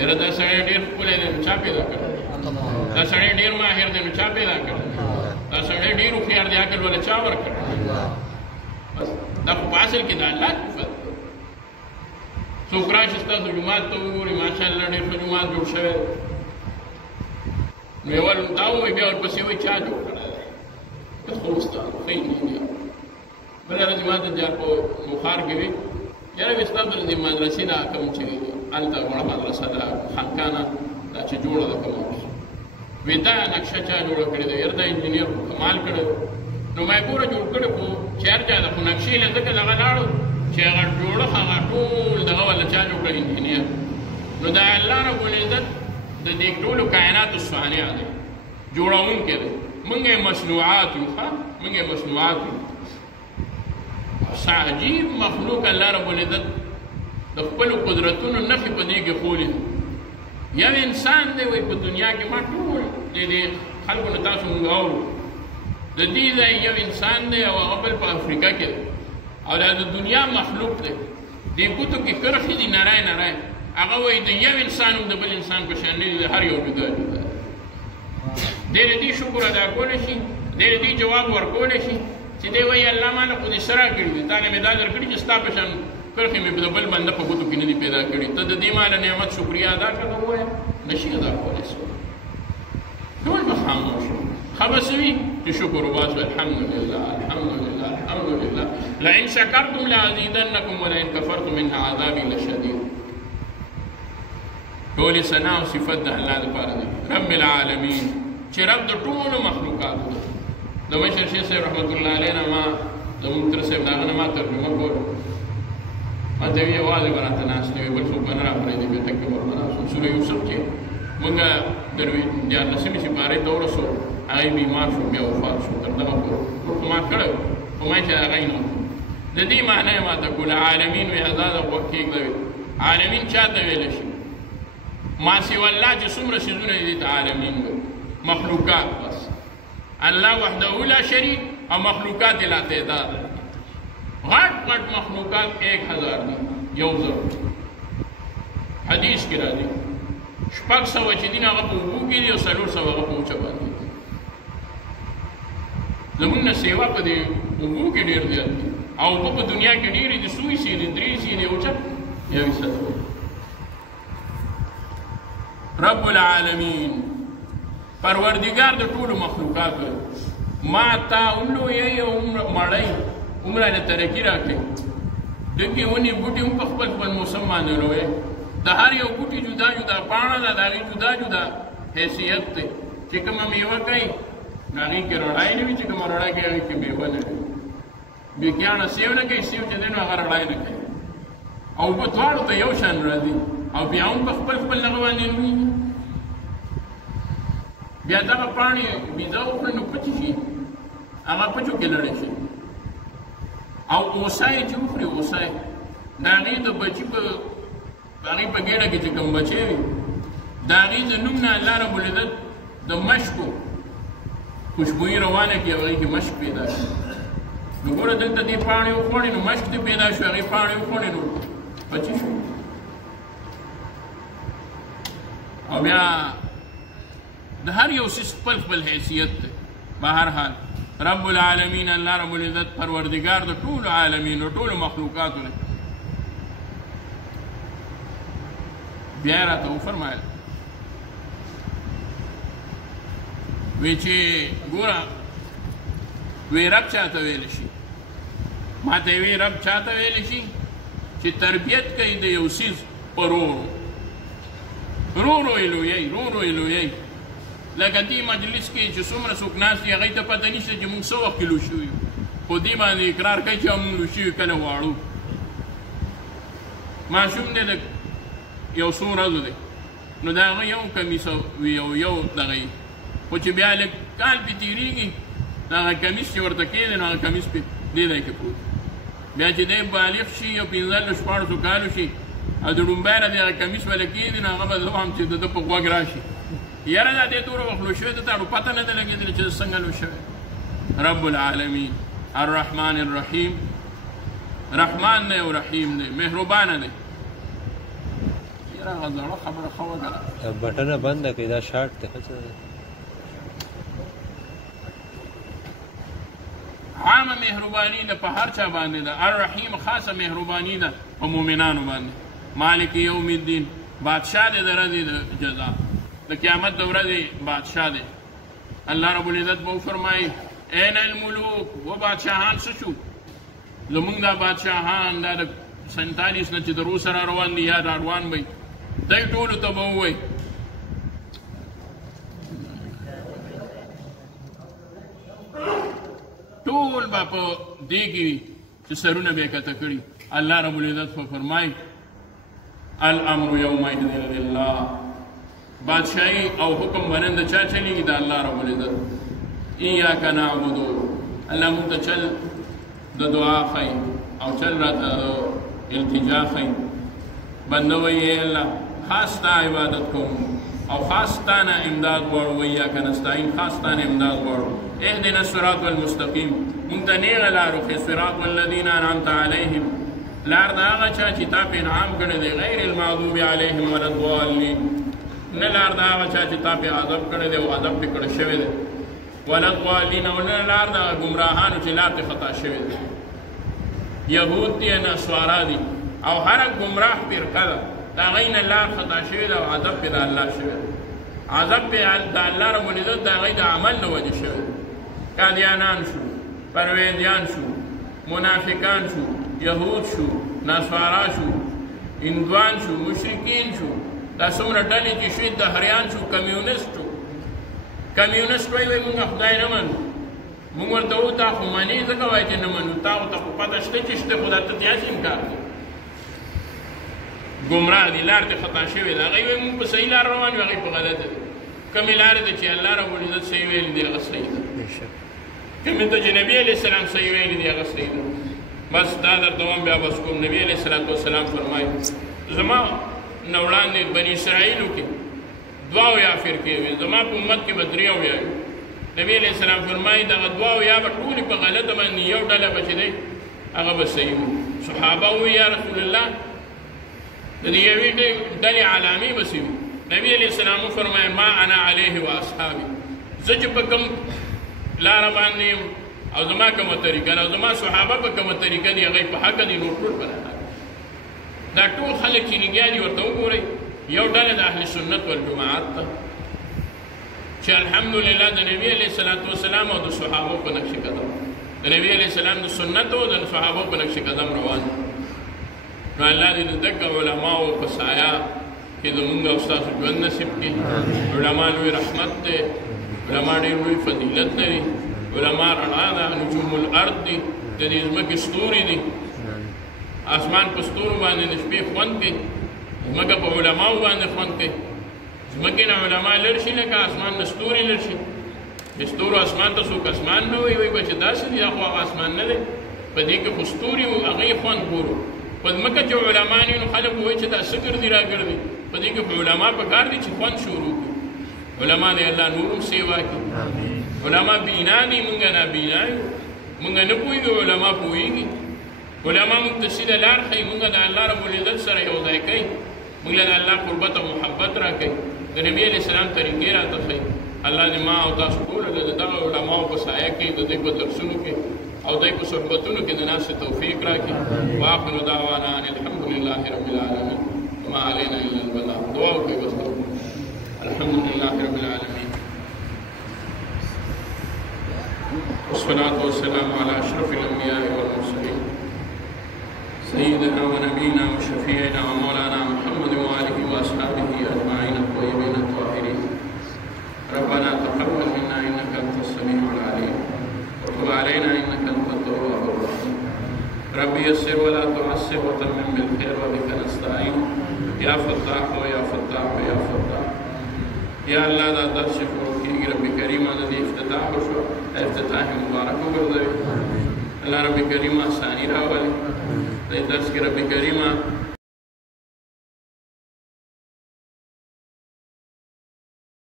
یاره دا سړی ډېر ښکلی دی نو چا پیدا کړی دا سړی ډېر ماهر دی نو چا پیدا کړی دا سړی ډېر هوښیار دی عقل ولا چا ورکړی بس دا خو په اصل کې د الله صفت دی څوک راشي ستاسو جومات ته وګوري ماشاءالله ډېر ښه جومات جوړ شوی نو یو ول دا ووایي بیا ورپسې وایي چا جوړ کړی دی ښه استاد ښه انجینر بله ورځ ما ته جار په بخار کې وي یاره وایي ستا د مدرسې دا کوم چې هلته وړه مدرسه ده خانقانه دا چې جوړه ده کومه وایي دا نقشه چا جوړه کړې ده یاره دا انجینر کمال کړی نو ما یې ګوره جوړ کړی خو چې هر چا ده خو نقشې له ځکه دغه لاړو چې هغه جوړښت هغه ټول دغه ولا چا جوړ کړی انجینر نو دا الله رب العزت د دې ټولو کائناتو صانع دی جوړونکی دی موږ یې مصنوعات یو ښه موږ یې مصنوعات یو عجیب مخلوق الله رب العزت د خپلو قدرتونو نښې په دې کې ښولي یو انسان دی وایي په دنیا کې ما ټول دې خلکو نه تاسو موږ اورو د دې ځای یو انسان دی او هغه بل په افریقا کې دی او دا د دنیا مخلوق دی دې ګوتو کې کرښې دي نری نری هغه وایي د یو انسان هم د بل انسان په شان نه دي د هر یو جدا جدا دی د دې شکر ادا کولی شي دی د دې جواب ورکولی شي چې دی وایي الله ما له خو دې څه راکړي دي تا نه مې دا درکړي چې ستا په شان کرښې مې د بل بنده په ګوتو کې نه دي پیدا کړي ته د دې ما له نعمت شکریه ادا کړه ووایه نشي ادا کولی څوک ټول به خاموش ښه به څه وي چې شکر وباسو الحمدلله الحمدلله الحمدلله لئن شکرتم لازیدنکم ولئن کفرتم ان عذابي لشدید ټولې ثنا او صفت د الله لپاره دی رب العالمین چې رب د ټولو مخلوقاتو دی د مشر شیخ صاحب رحمت الله علیه نه ما د مونتر صاحب د هغه نه ما ترجمه کوله ما ته ویې یوازې به راته ناست وي بل څوک به نه راپرېږدي بیا ټکې ورته ناست وم سوره یوسف کې مونږ دیارلسمې سپارې ته ورسو هغه بیمار شو بیا وفات شو تر دغه پورې ټول خو ما کړی خو ما چې هغه یې نه د دې معنی یې ما ته کوله عالمین وایي ازاده غوږ کېږدوي عالمین چا ته ویلی شي ما سوى الله چې څومره څیزونه دي ته عالمین وایي مخلوقات بس الله وحده لا شریک او مخلوقات لا تعداد غټ غټ مخلوقات 1000 دي یو زر حدیث کې راځي شپږ سوه چې دي هغه په اوبو کې دي او 400 هغه په اوچه باندې دي زمونږ نه سیوا په دې اوبو کې ډېر زیات دي او اوبه په دنیا کې ډېرې دي سوی سي دي درې سي دي اوچه یوې سطح رب العالمین پروردگار د ټولو مخلوقاتو ما تا ولویې او مړی عمره له ترقي راکړي دغې ونې بوټي هم په خپل خپل موسم باندې لویې د هر یو بوټي جدا جدا پاڼه ده د هغې جدا جدا حیثیت دی چې کومه میوه کوي نو هغې کې رڼای نه وي چې کومه رڼا کوي هغې کې میوه نه وي بیکیانه سیو نه کوي سیو چې دی نو هغه رڼای نه کوي او اوبه دواړو ته یو شان راځي او بیا هم په خپل خپل دغه باندې لویږي بیا دغه پاڼې بیزه وکړي نو پچې شي هغه پچو کې لړې شي او اوسه یې چې وخوري اوسه یې د هغې د بچي په هغې په ګېډه کې چې کوم بچی وي د هغې د نوم نه الله رب العزت د مشکو خوشبویي روانه کړي او هغې کې مشک پیدا شي نو ګوره دلته دې پاڼې وخوړې نو مشک دې پیدا شو هغې پاڼې وخوړې نو بچي شو او بیا د هر یو څیز خپل خپل حیثیت دی په هر حال رب العالمین الله رب العزت پروردگار د ټولو عالمین د ټولو مخلوقاتو دی بیا یې راته وفرمایل وی چې ګوره وی رب چاته ویلی شي ما ته وی رب چاته ویلی شي چې تربیت کوي د یو څیز په رو رو یې لویوي رو یې لویوي لکه دې مجلس کې چې څومره څوک ناست دي هغوی ته پته نشته چې موږ څه وخت کې لو شوي یو خو دې باندې اقرار کوي چې موږ لو شوي کله واړو ماشوم دی د یو څو ورځو دی نو د هغه یو کمیس وي او یو دغه یي خو چې بیا لږ کال پې تېرېږي د هغه کمیس چې ورته کېږي نو هغه کمیس پې دې ځای کې پروت بیا چې دی بالغ شي او 15-16 کالو شي او د ډومبی نه د هغه کمیس وله کېږي نو هغه به زه وایم چې د ده په غوږ راشي یاره دا دې دوره وخت لو شوی ده تا پته نه ده لګېدلې چې څنګه لو شوی رب العالمین الرحمن الرحیم رحمان دی او رحیم دی مهربانه دی یاره هغه زړه خبره ښه وکړه بټنه بنده کړئ دا شارټ دی ښه څه دی عامه مهرباني ده په هر چا باندې ده الرحیم خاصه مهرباني ده په مؤمنانو باندې مالک یوم الدین بادشاہ دی د ورځې د جزا د قیامت د ورځې بادشاہ دی الله رب العزت به وفرمایي این الملوک و بادشاهان څه شو زمونږ دا بادشاهان دا د 47 نه چې د روس سره روان دي یا را روان وي دی ټولو ته به ووایي ټول به په دې کې وي چې سرونه به یې کته کړي الله رب العزت به فرمایي الامر یومئذ لله بادشاهي او حکم بننده چا چلیږي د الله رب العزت ایاک نعبدو الله مونږ ته چل د دعا ښایي او چل راته التجا ښایي بنده وایي ای الله خاص ستا عبادت کوم او خاص ستا نه امداد غواړو وایاک نستعین خاص ستا نه امداد غواړو اهدنا الصراط المستقیم مونږ ته نیغه لار وښیه صراط الذین انعمت علیهم لار د هغه چا چې تا په انعام کړی دی غیر المغضوب علیهم ولا الضالین نه لار د هغه چا چې تا په غضب کړی دی او غضب پې کړی شوی دی ولا الضالین او نه لار د ګمراهانو چې لار پې خطا شوی دی یهود دي نصارا دي او هر ګمراه فرقه ده د هغوی نه لار خطا شوې ده او عذاب پې د الله شوی دی عذاب پې د الله رب العزت د هغوی د عمل نه وجې شوی دی قادیانان شو پرویزیان شو منافقان شو یهود شو نصارا شو هندوان شو مشرکین شو دا څومره ډلې چې شوي دهریان شو کمیونست شو کمیونست وایي مونږ خدای نه منو مونږ ورته وو تا خو منې ځکه وایي چې نه منو تا ورته خو پته شته چې شته خو دا ته داسې انکار کوي ګمراه دي لار دې خطا شوې ده هغوی وایي مونږ په صحیح لار روان یو هغوی په غلطه دي کومې لارې ده چې الله رب العزت صحیح ویلي دي هغه صحیح ده کومې ته چې نبي علیه السلام صحیح ویلي دي هغه صحیح ده بس دا درته وایم بیا بس کوم نبي علیه السلام فرمایي زما نه وړاندې بني اسرائیلو کې دوه اویا فرقې وې زما په امت کې به درې اویا وي نبي علیه السلام فرمایي دغه دوه اویا به ټولې په غلطه باندې یو ډله به چې دی هغه به صحیح وي صحابه ووایي یا رسول الله د دې یوې ډلې علامې به څه وي نبي علیه السلام وفرمایي ما انا علیه و اصحابي زه چې په کوم لاره باندې یم او زما کومه طریقه ده او زما صحابه په کومه طریقه دي هغوی په حقه دي نور ټول په حقه دا ټول خلک چې نګیا دي ورته وګورئ یو ډله د اهل سنت والجماعت ته چې الحمدلله د نبي علیه الصلاة والسلام او د صحابو په نقش قدم د نبي علیه السلام د سنت او د صحابو په نقش قدم روان نو الله دې د دغه علماو په سایه کې زمونږ او ستاسو ژوند نصیب کړي علما لوی رحمت دی علما ډېر لوی فضیلت لري علما رڼا ده نجوم الارض دي د دې ځمکې ستوري دي اسمان په ستورو باندې د شپې خوند کوي ځمکه په علماو باندې خوند کوي ځمکې نه علما لر شي لکه اسمان نه ستوري لر شي د ستورو اسمان ته څوک اسمان نه وایي وایي به چې داسې دي دا خو هغه اسمان نه دی په دې کې خو ستوري وو هغې خوند ګورو په ځمکه چې علما نه وي نو خلک وایي چې دا څه ګرځي را ګرځي په دې کې خو علما په کار دي چې خوند شروع کړي علما د الله نورم سیوا کړي علما بینا دي مونږ نابینا یو مونږ نه پوهېږو علما پوهېږي علما مونږ ته سیده لار ښایي مونږ د الله رب العزت سره یو ځای کوي مونږ له د الله قربت او محبت راکوي د نبي علیه السلام طریقې راته ښایي الله دې ما او تاسو ټوله د دغه علماو په سایه کې د دوی په درسونو کې او دوی په صحبتونو کې د ناستې توفیق راکړي واخر دعوانا ان الحمد لله رب العالمین وما علینا الا البلاغ دعا وکړئ بس الحمد لله رب العالمین والصلاة والسلام على أشرف الأنبياء والمرسلين سيدنا ونبينا وشفيعنا ومولانا محمد وآله وأصحابه أجمعين الطيبين الطاهرين ربنا تقبل منا إنك أنت السميع العليم وتب علينا إنك أنت التواب الرحيم ربي يسر ولا تعسر وتمم بالخير وبك نستعين يا فتاح ويا فتاح ويا فتاح يا الله دا درس شروع کیږي رب کریم د افتتاح وشو افتتاح مبارک وګرځوي الله رب کریم آسانی راولي د درس کې رب کریم